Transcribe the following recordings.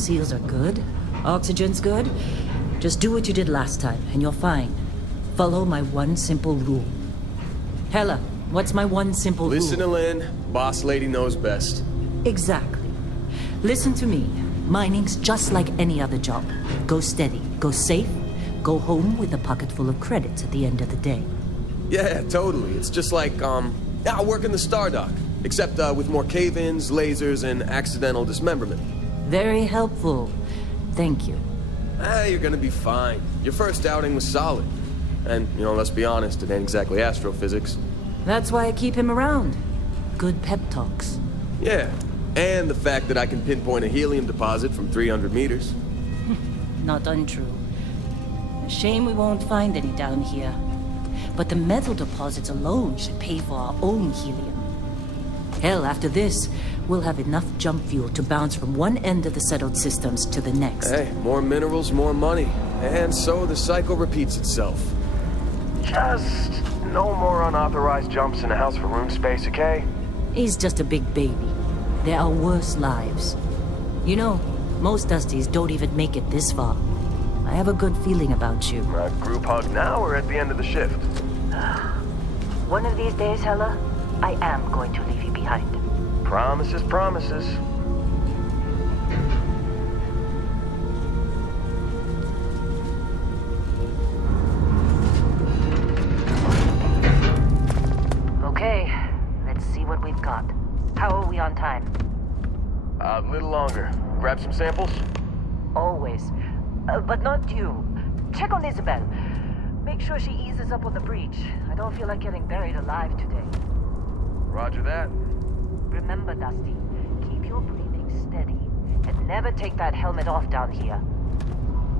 Seals are good. Oxygen's good. Just do what you did last time, and you're fine. Follow my one simple rule. Hella, what's my one simple rule? Listen to Lynn. Boss lady knows best. Exactly. Listen to me. Mining's just like any other job. Go steady, go safe, go home with a pocket full of credits at the end of the day. Yeah, totally. It's just like, working the Stardock. Except with more cave-ins, lasers, and accidental dismemberment. Very helpful. Thank you. You're gonna be fine. Your first outing was solid. And, let's be honest, it ain't exactly astrophysics. That's why I keep him around. Good pep talks. Yeah, and the fact that I can pinpoint a helium deposit from 300 meters. Not untrue. Shame we won't find any down here. But the metal deposits alone should pay for our own helium. Hell, after this, we'll have enough jump fuel to bounce from one end of the settled systems to the next. Hey, more minerals, more money. And so the cycle repeats itself. Just no more unauthorized jumps in the house for room space, okay? He's just a big baby. There are worse lives. Most Dusties don't even make it this far. I have a good feeling about you. Group hug now or at the end of the shift? One of these days, Hella, I am going to leave you behind. Promises, promises. Okay, let's see what we've got. How are we on time? A little longer. Grab some samples? Always. But not you. Check on Isabel. Make sure she eases up on the breach. I don't feel like getting buried alive today. Roger that. Remember, Dusty, keep your breathing steady and never take that helmet off down here.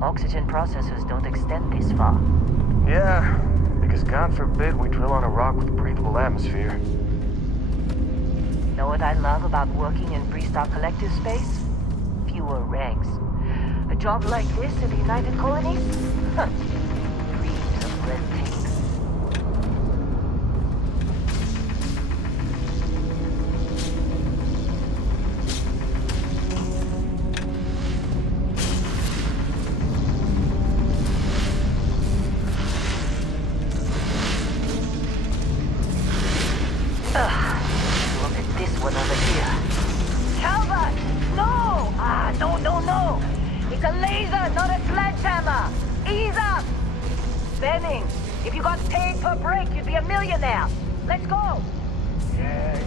Oxygen processors don't extend this far. Yeah, because God forbid we drill on a rock with breathable atmosphere. Know what I love about working in Freestar Collective space? Fewer regs. A job like this in the United Colonies? Huh. Dreams of red tape. Look at this one over here. Calvert! No! No! It's a laser, not a sledgehammer! Ease up! Benning, if you got paid per break, you'd be a millionaire. Let's go! Yeah.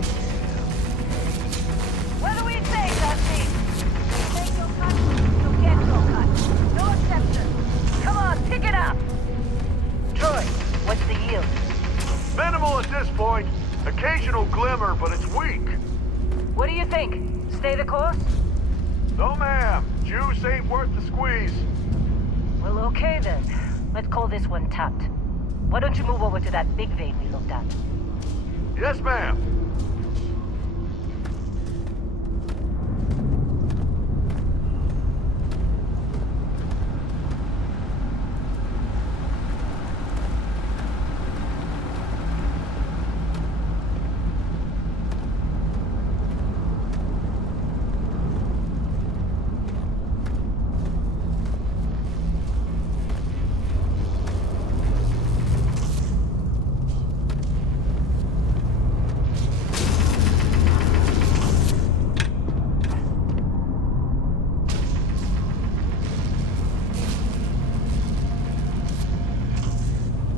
What do we say, Dusty? You make your cut, you'll get your cut. No exceptions. Come on, pick it up! Troy, what's the yield? Minimal at this point. Occasional glimmer, but it's weak. What do you think? Stay the course? No, ma'am. Juice ain't worth the squeeze. Well, okay then. Let's call this one tapped. Why don't you move over to that big vein we looked at? Yes, ma'am.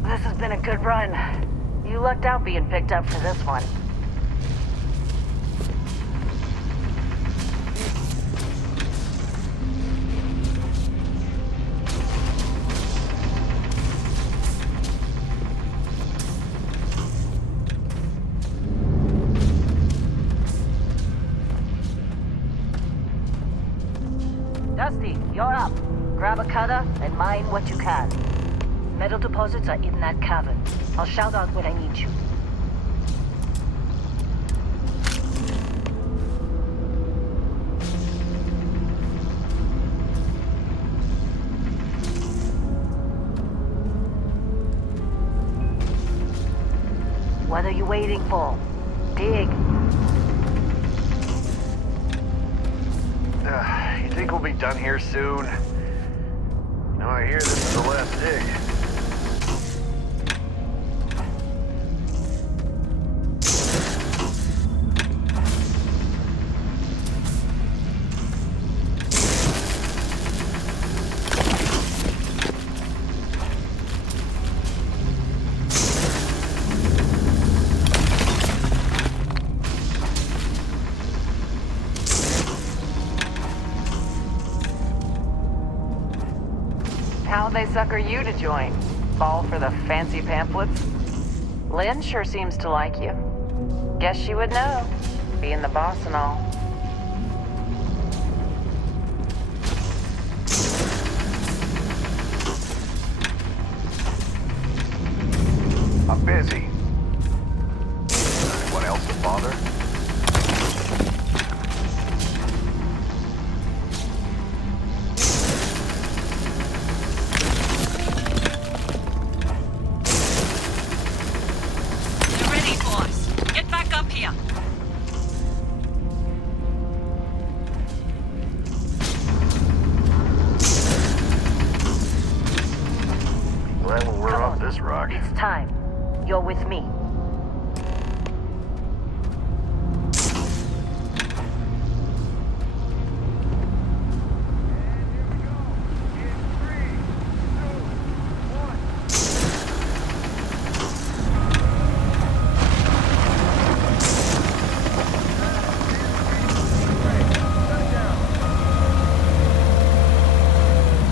This has been a good run. You lucked out being picked up for this one. Dusty, you're up. Grab a cutter and mine what you can. Metal deposits are in that cavern. I'll shout out when I need you. What are you waiting for? Dig. You Think we'll be done here soon? Now I hear this is the last dig. How'd they sucker you to join? Fall for the fancy pamphlets? Lynn sure seems to like you. Guess she would know, being the boss and all. I'm busy. Anyone else to bother? They're ready, boss. Get back up here. Well, we're Come off on. this rock. It's time. You're with me.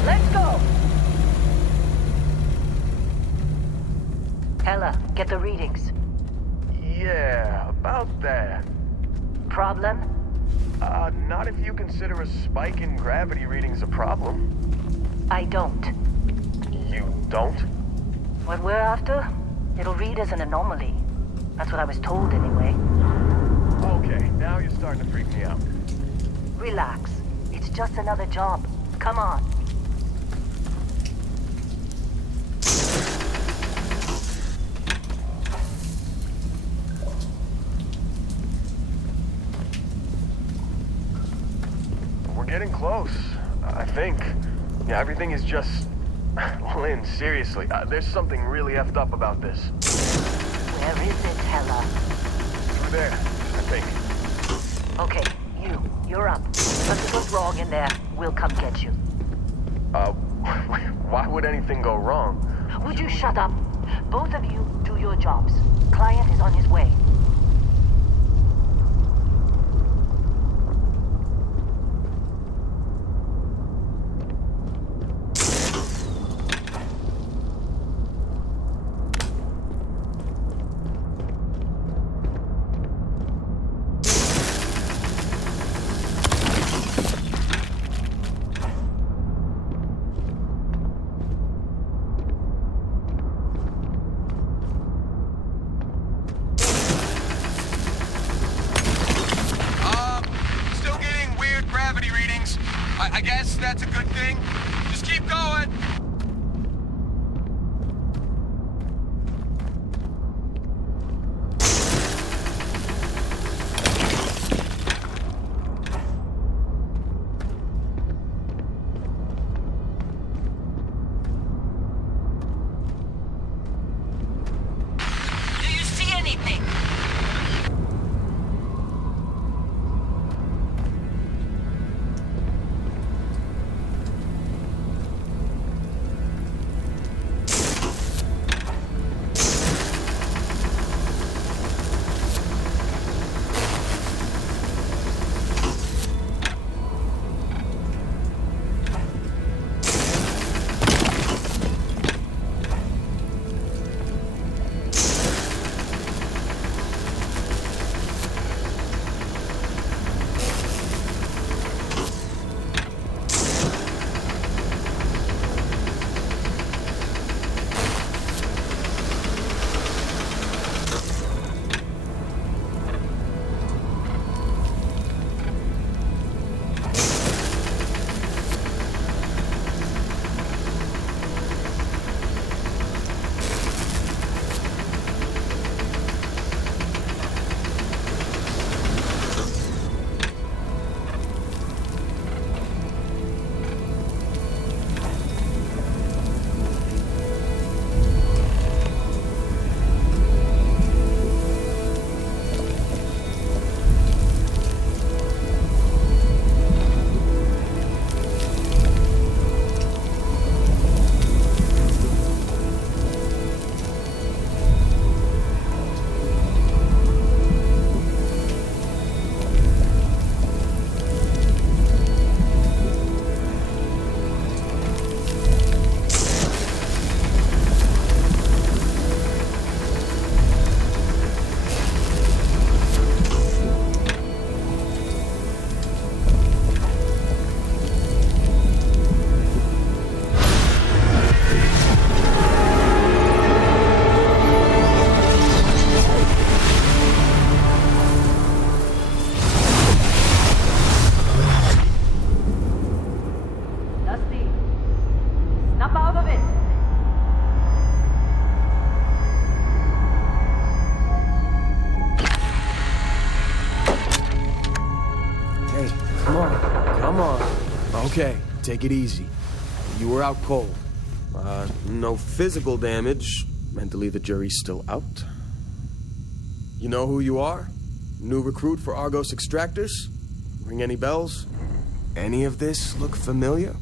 Let's go! Ella, get the readings. Yeah, about that. Problem? Not if you consider a spike in gravity readings a problem. I don't. You don't? What we're after, it'll read as an anomaly. That's what I was told anyway. Okay, now you're starting to freak me out. Relax. It's just another job. Come on. We're getting close, I think. Yeah, everything is just... Lynn, seriously, there's something really effed up about this. Where is it, Hella? Through there, I think. Okay, you're up. Something goes wrong in there, we'll come get you. Why would anything go wrong? Would you shut up? Both of you do your jobs. Client is on his way. Still getting weird gravity readings. I guess that's a good thing. Just keep going. Do you see anything? of it! Hey, come on. Come on. Okay, take it easy. You were out cold. No physical damage. Mentally, the jury's still out. You know who you are? New recruit for Argos Extractors? Ring any bells? Any of this look familiar?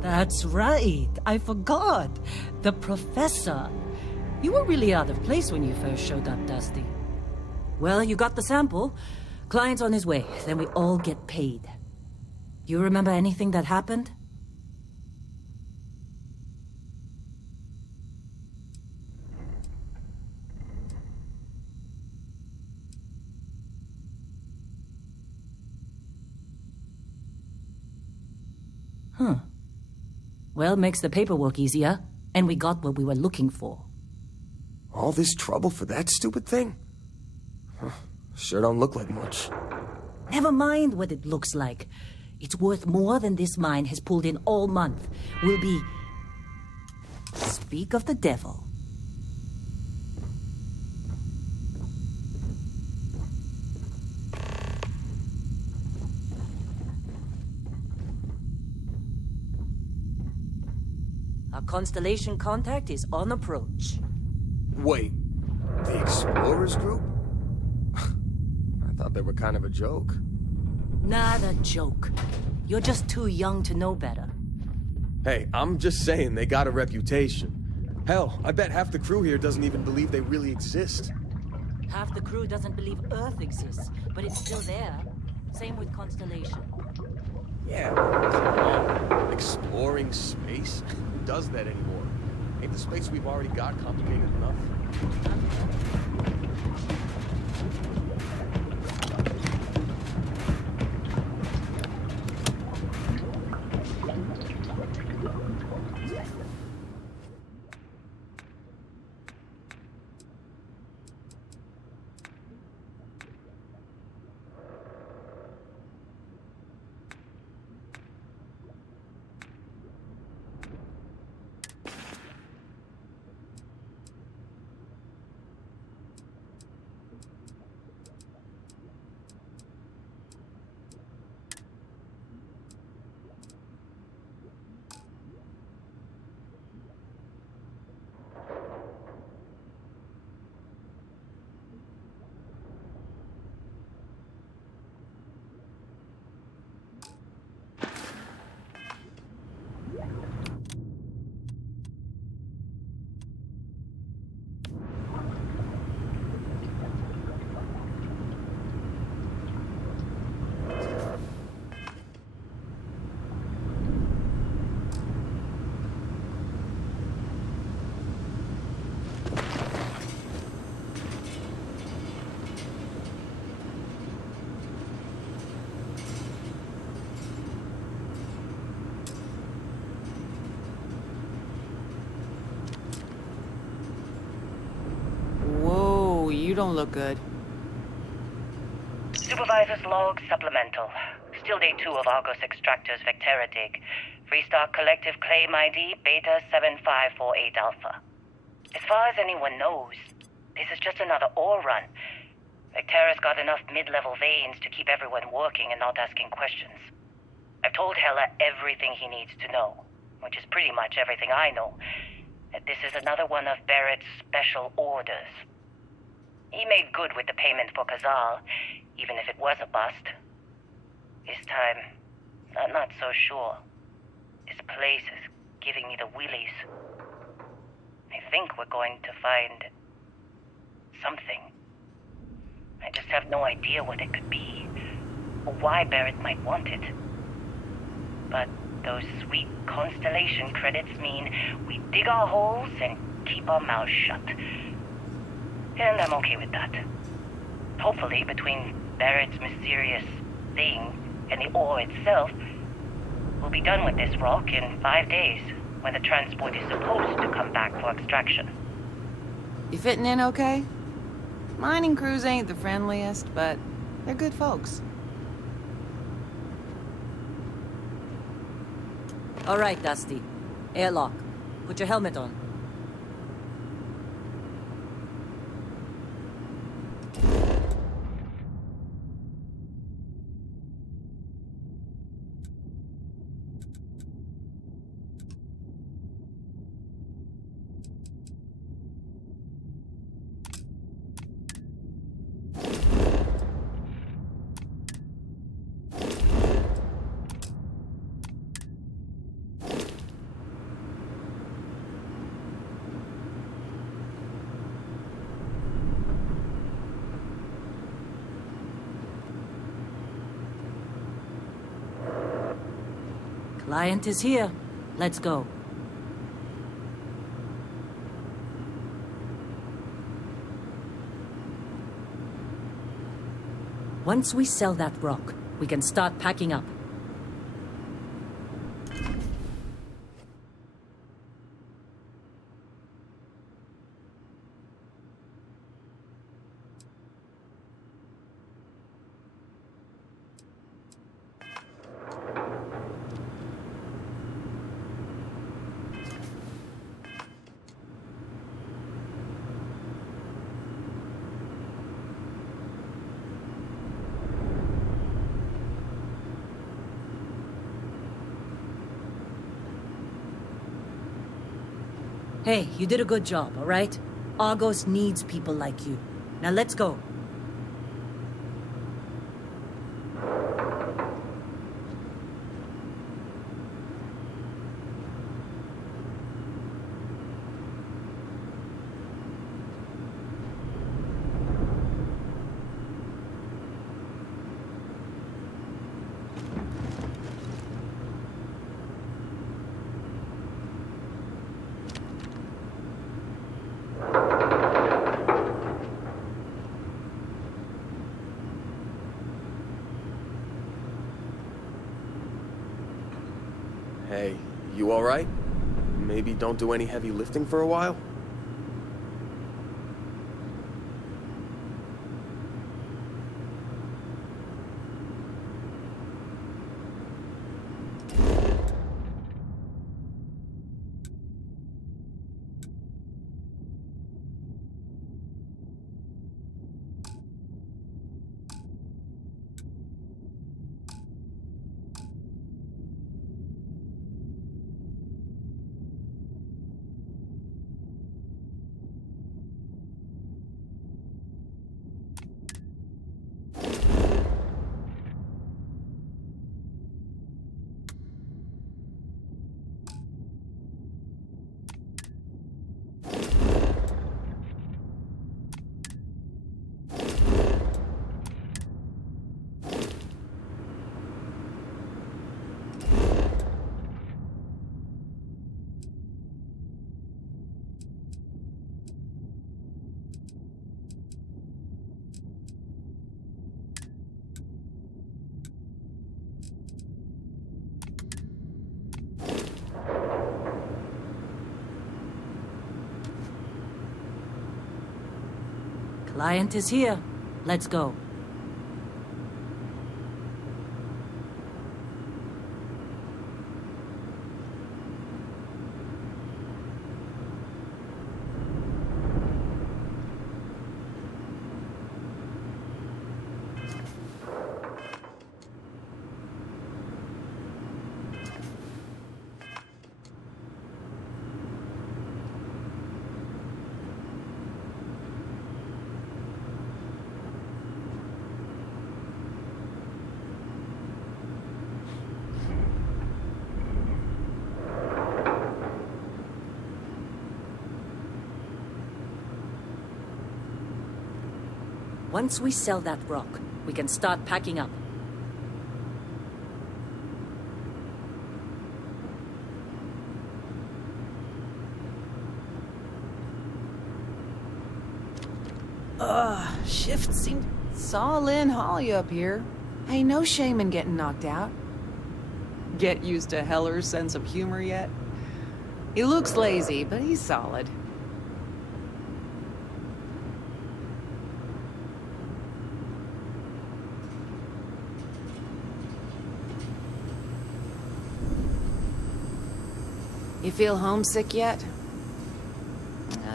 That's right. I forgot. The professor. You were really out of place when you first showed up, Dusty. Well, you got the sample. Client's on his way. Then we all get paid. You remember anything that happened? Huh. Well, makes the paperwork easier, and we got what we were looking for. All this trouble for that stupid thing? Huh. Sure don't look like much. Never mind what it looks like. It's worth more than this mine has pulled in all month. We'll be... Speak of the devil. Our constellation contact is on approach. Wait, the Explorers group? I thought they were kind of a joke. Not a joke. You're just too young to know better. Hey, I'm just saying they got a reputation. Hell, I bet half the crew here doesn't even believe they really exist. Half the crew doesn't believe Earth exists, but it's still there. Same with Constellation. Yeah, come on. Exploring space? Who does that anymore? Ain't the space we've already got complicated enough? You don't look good. Supervisor's log supplemental. Still day 2 of Argos Extractor's Vectera dig. Freestar Collective Claim ID Beta 7548 Alpha. As far as anyone knows, this is just another ore run. Vectera's got enough mid-level veins to keep everyone working and not asking questions. I've told Heller everything he needs to know, which is pretty much everything I know. That this is another one of Barrett's special orders. He made good with the payment for Kazal, even if it was a bust. This time, I'm not so sure. This place is giving me the willies. I think we're going to find something. I just have no idea what it could be, or why Barrett might want it. But those sweet Constellation credits mean we dig our holes and keep our mouths shut. And I'm okay with that. Hopefully, between Barrett's mysterious thing and the ore itself, we'll be done with this rock in 5 days, when the transport is supposed to come back for extraction. You fitting in okay? Mining crews ain't the friendliest, but they're good folks. All right, Dusty. Airlock. Put your helmet on. Client is here. Let's go. Once we sell that rock, we can start packing up. Hey, you did a good job, all right? Argos needs people like you. Now let's go. Hey, you alright? Maybe don't do any heavy lifting for a while? Client is here. Let's go. Once we sell that rock, we can start packing up. Shift seemed... Saw Lynn haul you up here. Hey, no shame in getting knocked out. Get used to Heller's sense of humor yet? He looks lazy, but he's solid. You feel homesick yet?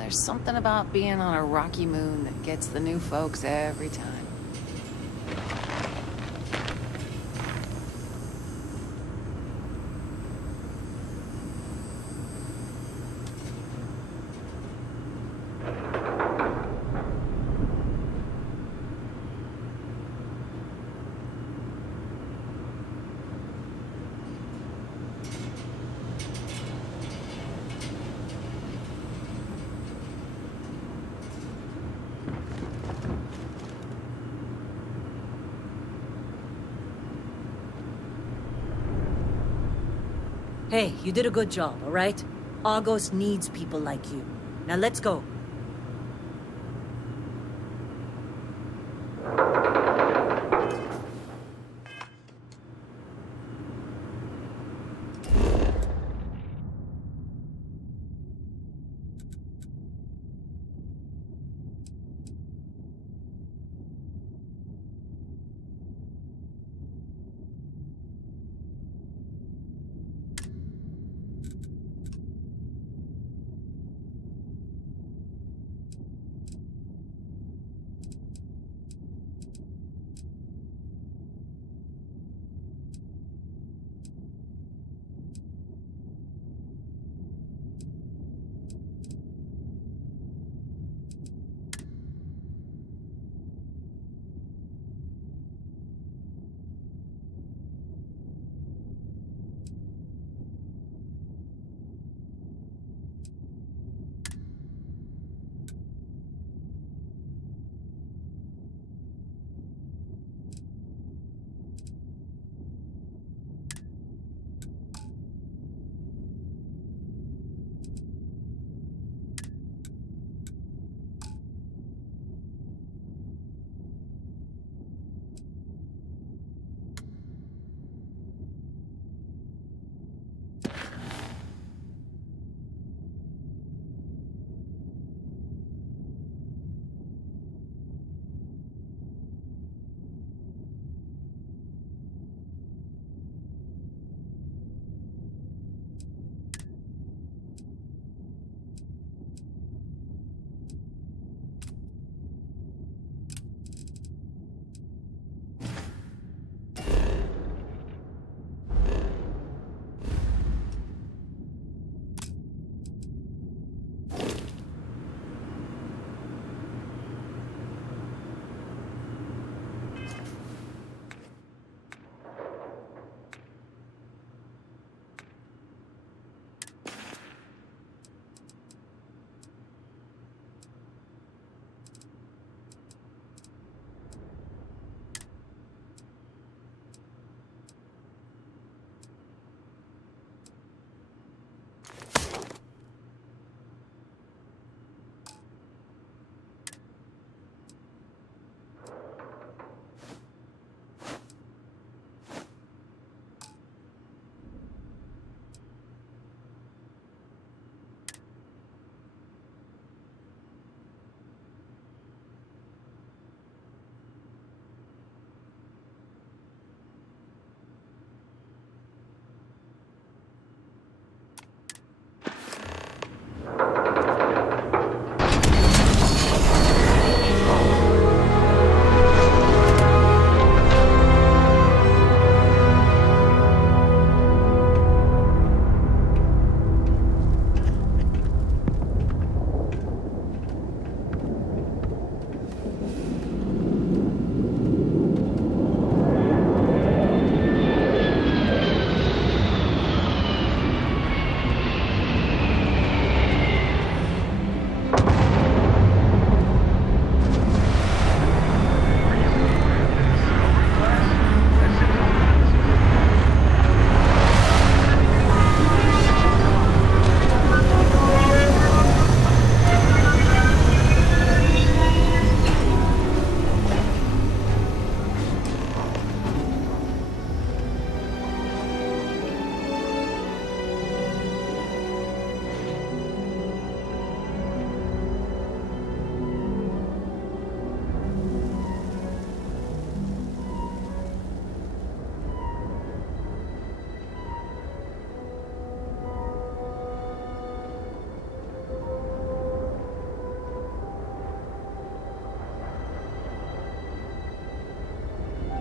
There's something about being on a rocky moon that gets the new folks every time. Hey, you did a good job, all right? Argos needs people like you. Now let's go.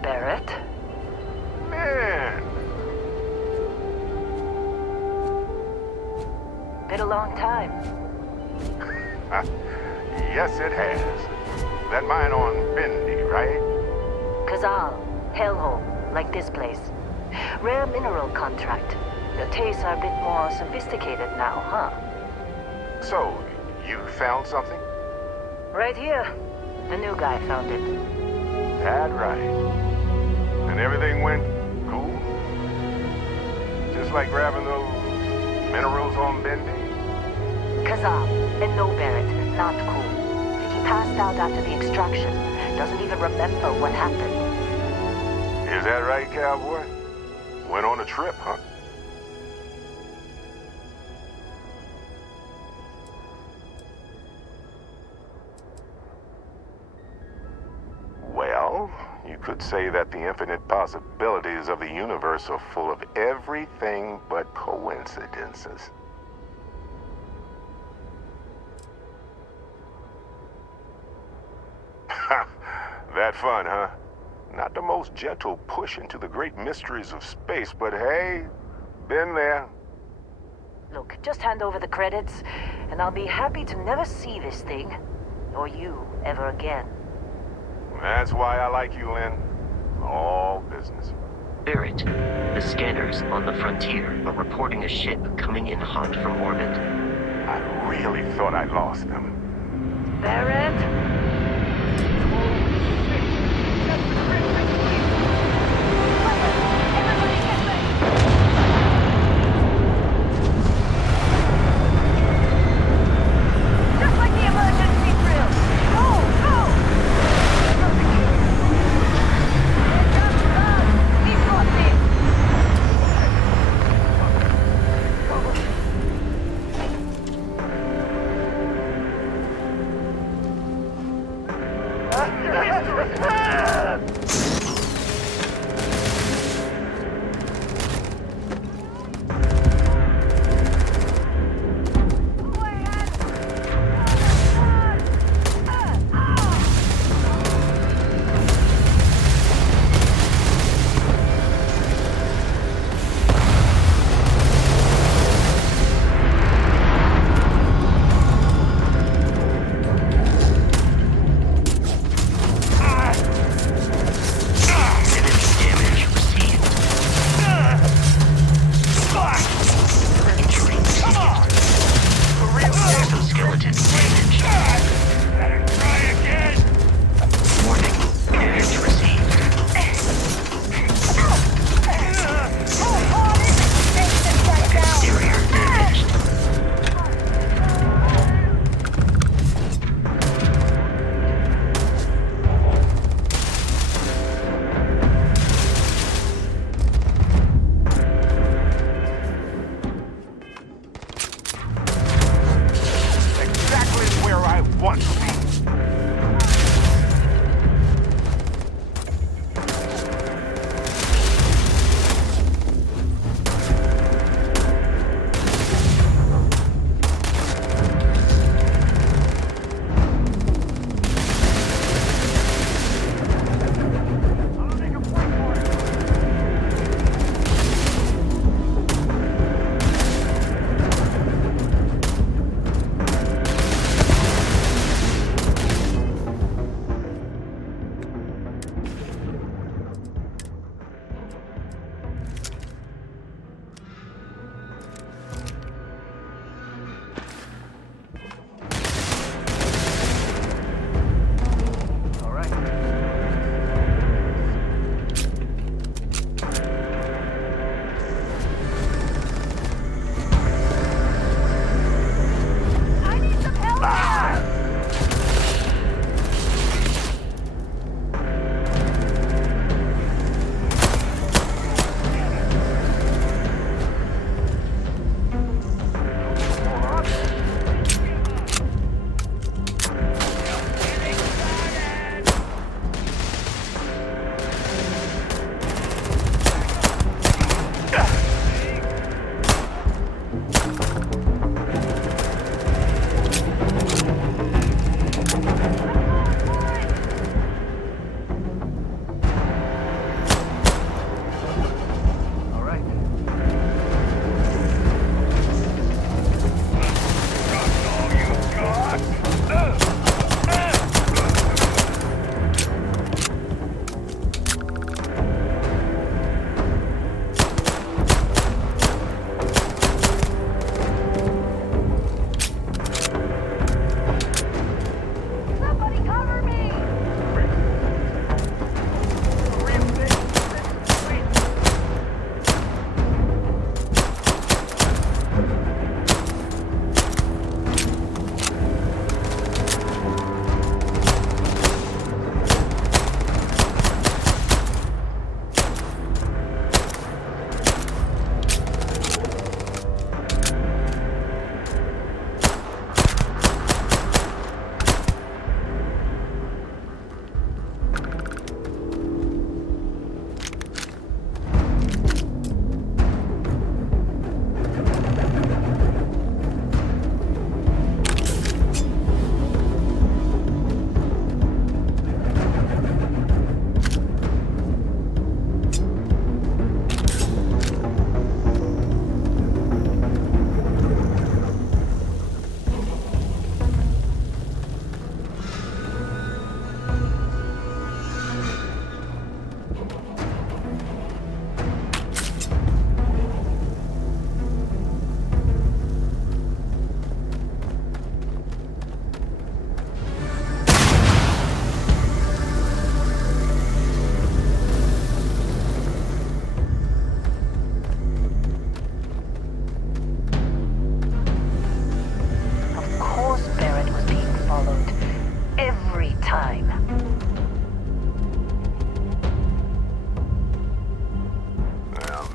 Barrett? Man! Been a long time. Yes, it has. That mine on Bendy, right? Kazal, hellhole, like this place. Rare mineral contract. The tastes are a bit more sophisticated now, huh? So, you found something? Right here. The new guy found it. That right. And everything went cool? Just like grabbing those minerals on Bendy? Kazam, and no, Barrett, not cool. He passed out after the extraction. Doesn't even remember what happened. Is that right, cowboy? Went on a trip, huh? Well, you could say that the infinite possibilities of the universe are full of everything but coincidences. That fun, huh? Not the most gentle push into the great mysteries of space, but hey, been there. Look, just hand over the credits, and I'll be happy to never see this thing, or you, ever again. That's why I like you, Lynn. All business. Barrett, the scanners on the frontier are reporting a ship coming in hot from orbit. I really thought I lost them. Barrett? Everybody get ready! Just like the emergency drill! Go! Go! Just run! We've got this!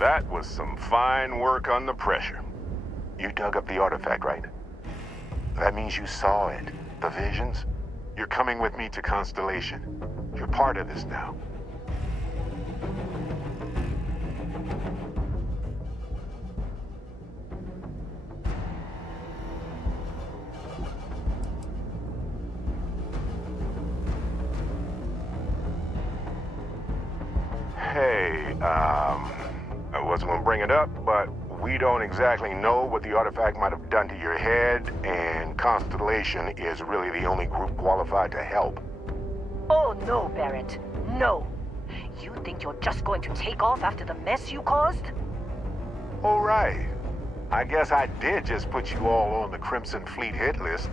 that was some fine work under pressure. You dug up the artifact, right? That means you saw it. The visions? You're coming with me to Constellation. You're part of this now. Hey, I wasn't gonna bring it up, but we don't exactly know what the artifact might have done to your head, and Constellation is really the only group qualified to help. Oh, no, Barrett. No. You think you're just going to take off after the mess you caused? All right. I guess I did just put you all on the Crimson Fleet hit list.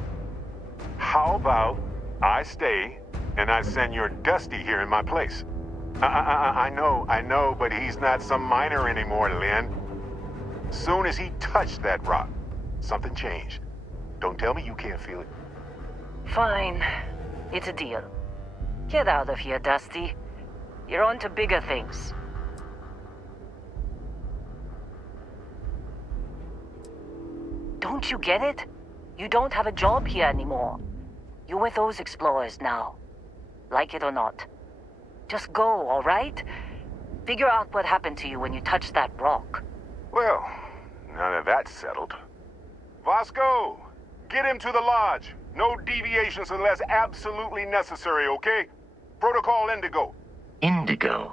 How about I stay and I send your Dusty here in my place? I know, but he's not some miner anymore, Lynn. Soon as he touched that rock, something changed. Don't tell me you can't feel it. Fine. It's a deal. Get out of here, Dusty. You're on to bigger things. Don't you get it? You don't have a job here anymore. You're with those explorers now. Like it or not. Just go, all right? Figure out what happened to you when you touched that rock. Well, now that that's settled. Vasco, get him to the lodge. No deviations unless absolutely necessary, okay? Protocol Indigo. Indigo.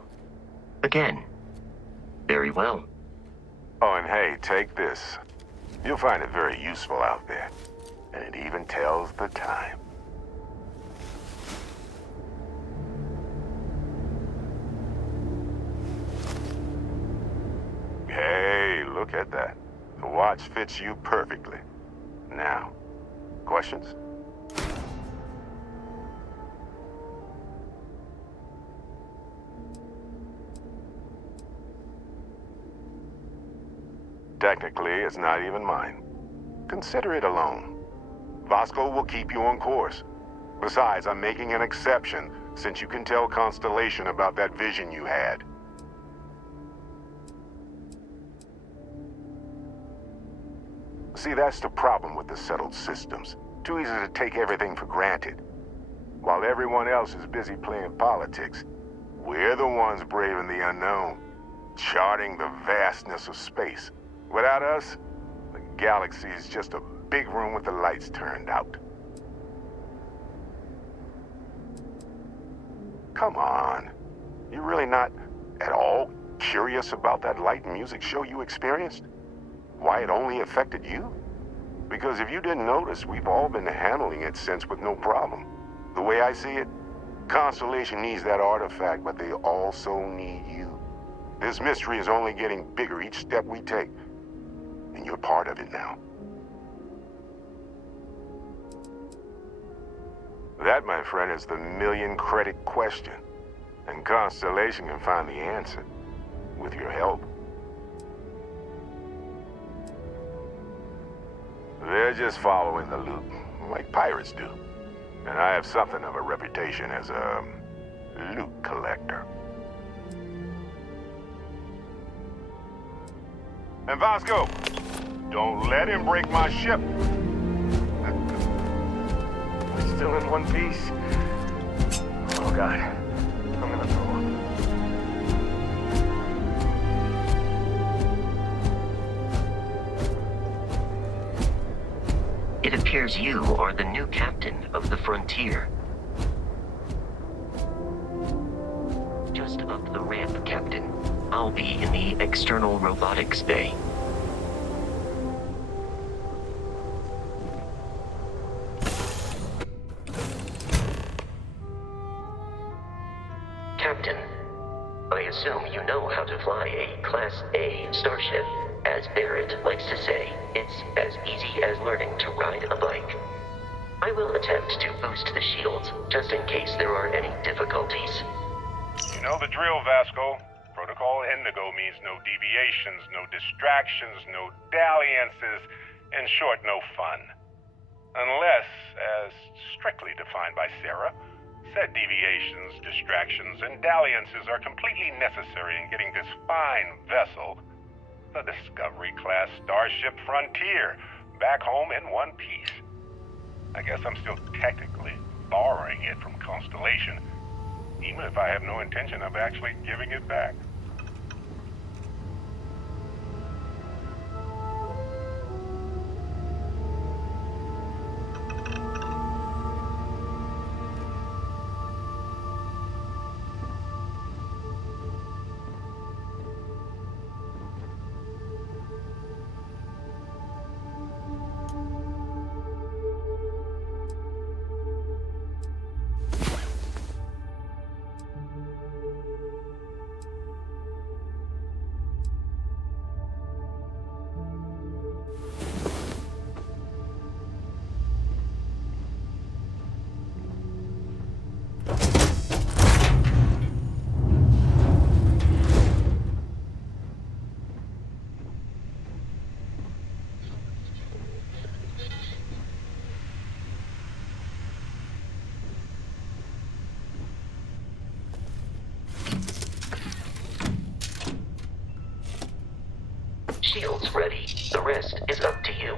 Again. Very well. Oh, and hey, take this. You'll find it very useful out there. And it even tells the time. Hey, look at that. The watch fits you perfectly. Now, questions? Technically, it's not even mine. Consider it a loan. Vasco will keep you on course. Besides, I'm making an exception since you can tell Constellation about that vision you had. See, that's the problem with the settled systems. Too easy to take everything for granted. While everyone else is busy playing politics, we're the ones braving the unknown, charting the vastness of space. Without us, the galaxy is just a big room with the lights turned out. Come on. You're really not at all curious about that light and music show you experienced? Why it only affected you? Because if you didn't notice, we've all been handling it since with no problem. The way I see it, Constellation needs that artifact, but they also need you. This mystery is only getting bigger each step we take, and you're part of it now. That, my friend, is the million-credit question, and Constellation can find the answer with your help. They're just following the loot, like pirates do. And I have something of a reputation as a loot collector. And Vasco, don't let him break my ship. We're still in one piece. Oh, God. I'm gonna throw up. It appears you are the new captain of the Frontier. Just up the ramp, Captain. I'll be in the external robotics bay. Captain, I assume you know how to fly a Class A starship. As Barrett likes to say, it's as easy as learning to ride a bike. I will attempt to boost the shields, just in case there are any difficulties. You know the drill, Vasco. Protocol Indigo means no deviations, no distractions, no dalliances, in short, no fun. Unless, as strictly defined by Sarah, said deviations, distractions, and dalliances are completely necessary in getting this fine vessel The Discovery-class Starship Frontier, back home in one piece. I guess I'm still technically borrowing it from Constellation, even if I have no intention of actually giving it back. Shield's ready. The rest is up to you.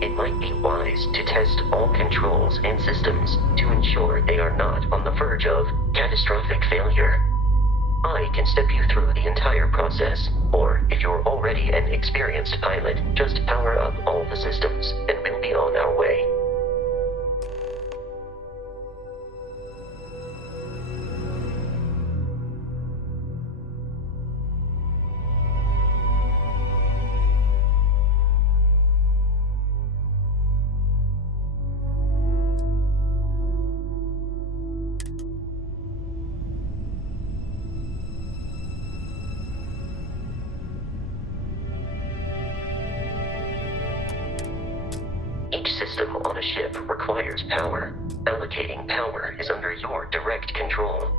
It might be wise to test all controls and systems to ensure they are not on the verge of catastrophic failure. I can step you through the entire process, or if you're already an experienced pilot, just power up all the systems and we'll be on our way. Each system on a ship requires power. Allocating power is under your direct control.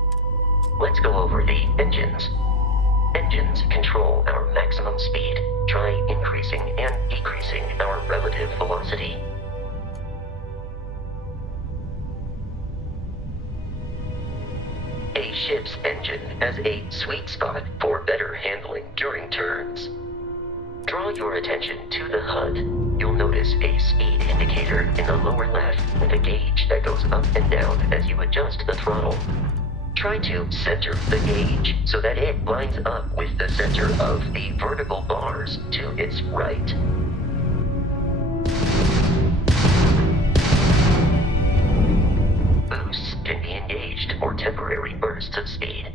Let's go over the engines. Engines control our maximum speed. Try increasing and decreasing our relative velocity. A ship's engine has a sweet spot for better handling during turns. Draw your attention to the HUD. You'll notice a speed indicator in the lower left with a gauge that goes up and down as you adjust the throttle. Try to center the gauge so that it lines up with the center of the vertical bars to its right. Boosts can be engaged for temporary bursts of speed.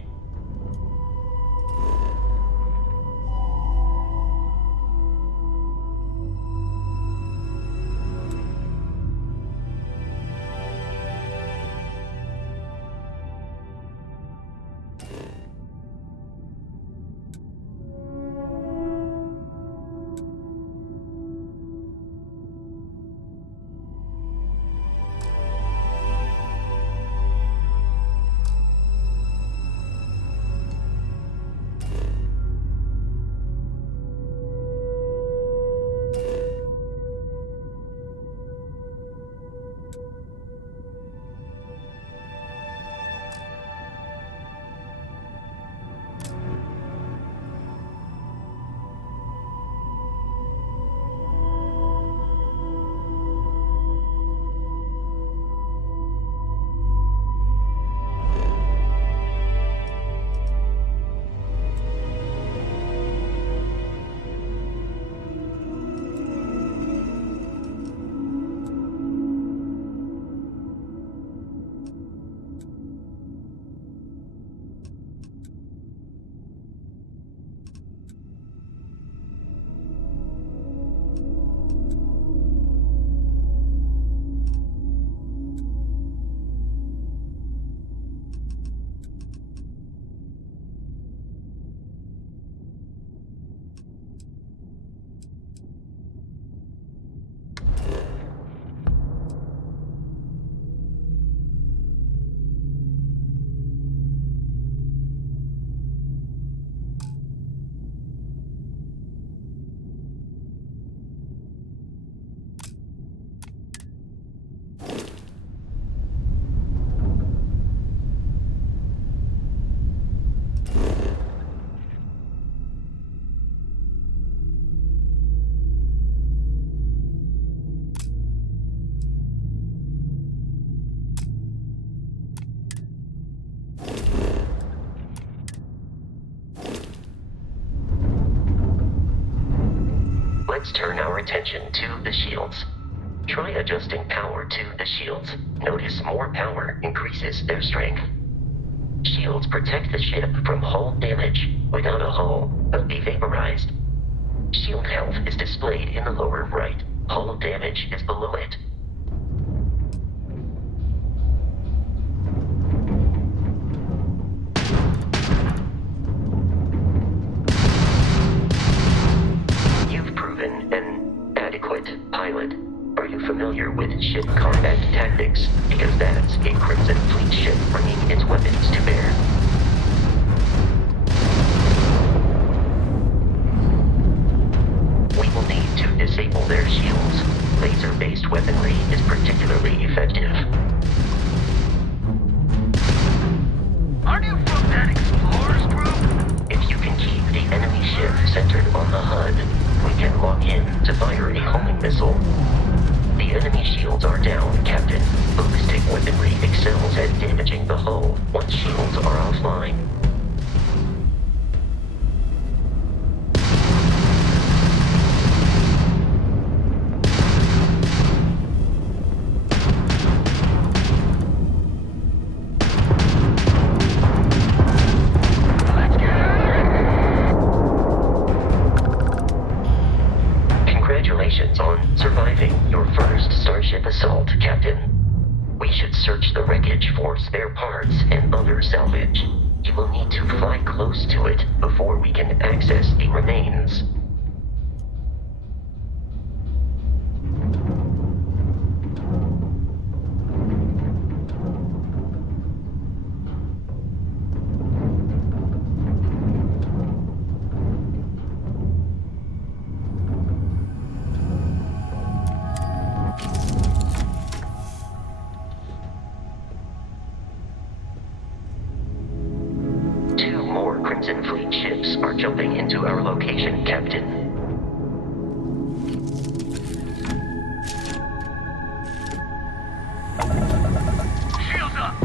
let's turn our attention to the shields. Try adjusting power to the shields. Notice more power increases their strength. Shields protect the ship from hull damage. Without a hull, but be vaporized. Shield health is displayed in the lower right. Hull damage is below it. You've proven an adequate pilot. Are you familiar with ship combat tactics? Because that's a Crimson Fleet ship bringing its weapons to bear. We will need to disable their shields. Laser-based weaponry is particularly effective. Aren't you from that explorers group? If you can keep the enemy ship centered on the HUD, we can lock in to fire a homing missile. The enemy shields are down, Captain. Ballistic weaponry excels at damaging the hull once shields are offline. Congratulations on surviving your first Starship assault, Captain. We should search the wreckage for spare parts and other salvage. You will need to fly close to it before we can access the remains. Crimson Fleet ships are jumping into our location, Captain. Shields up!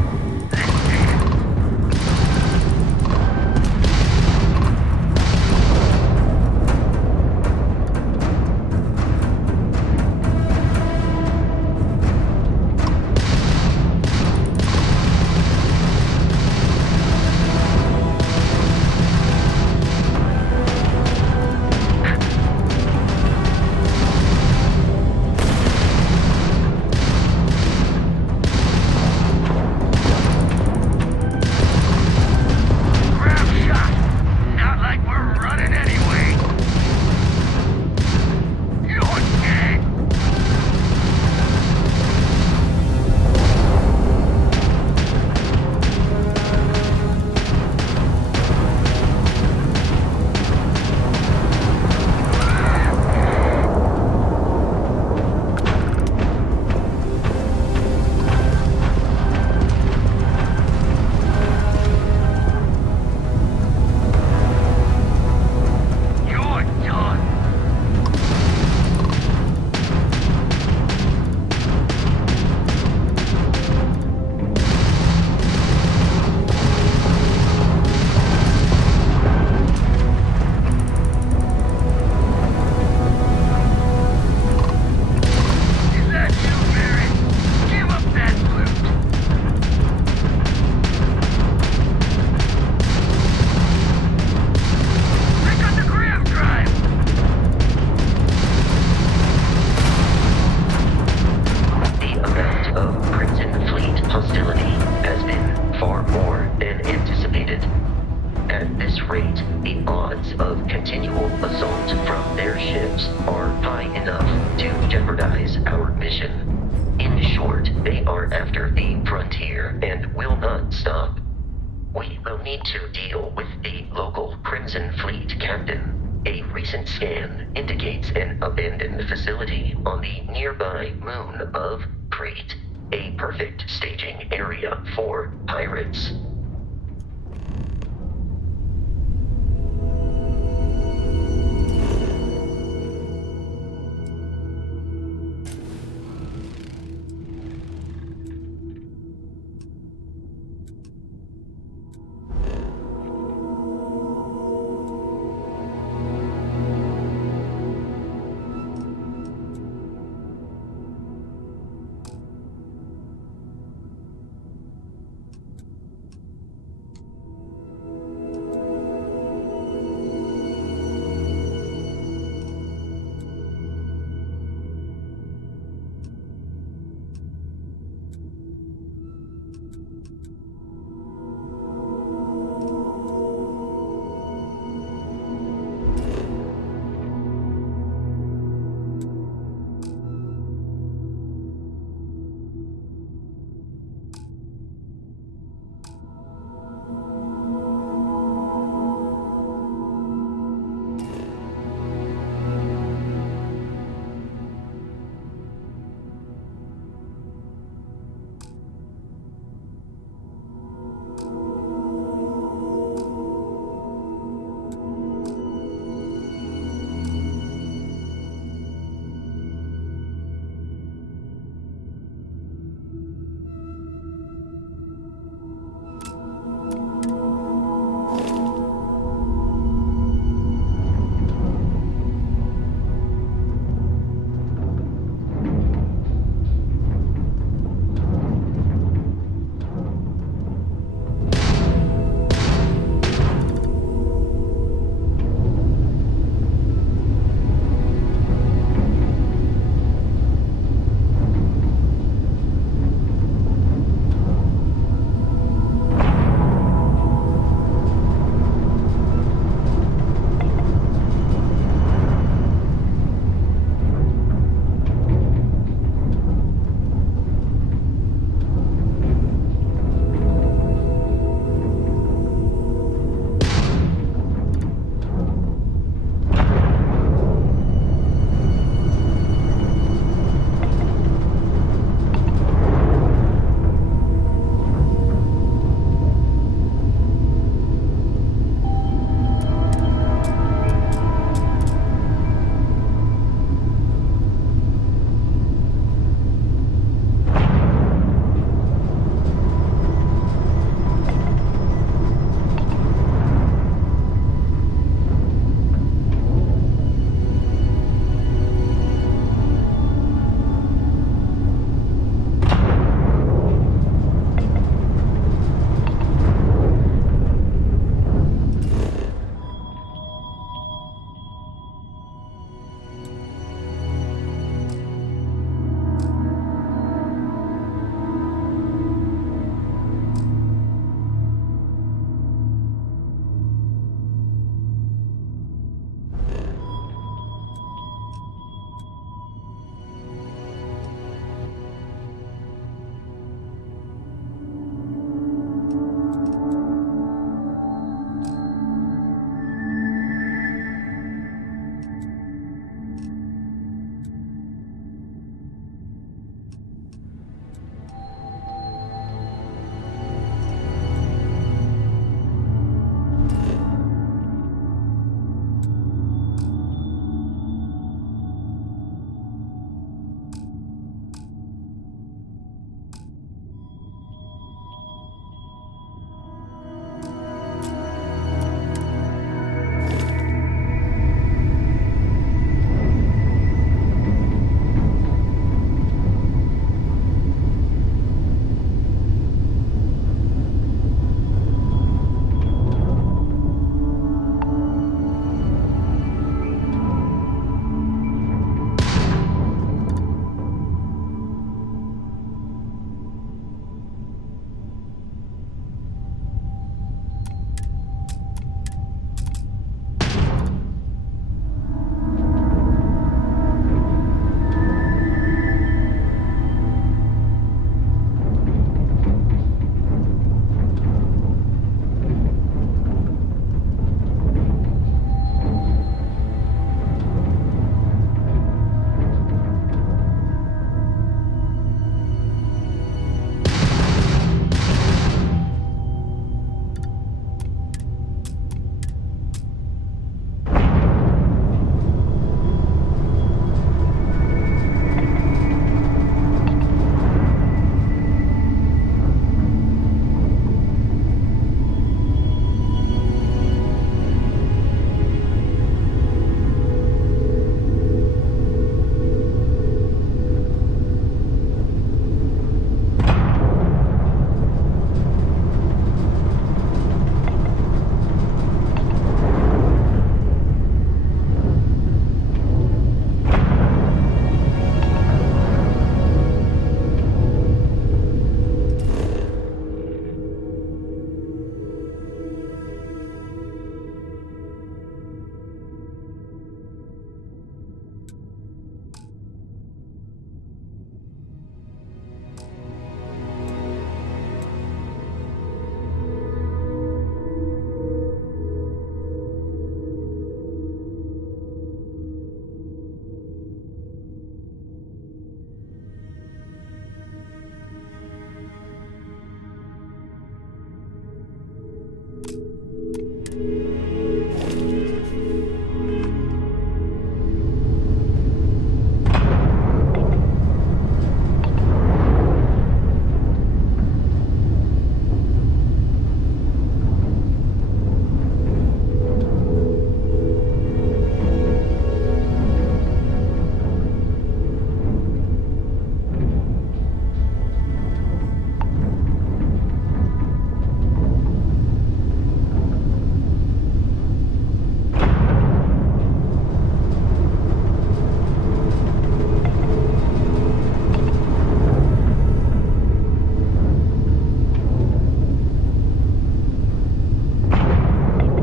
Need to deal with the local Crimson Fleet captain. A recent scan indicates an abandoned facility on the nearby moon of Crete, a perfect staging area for pirates.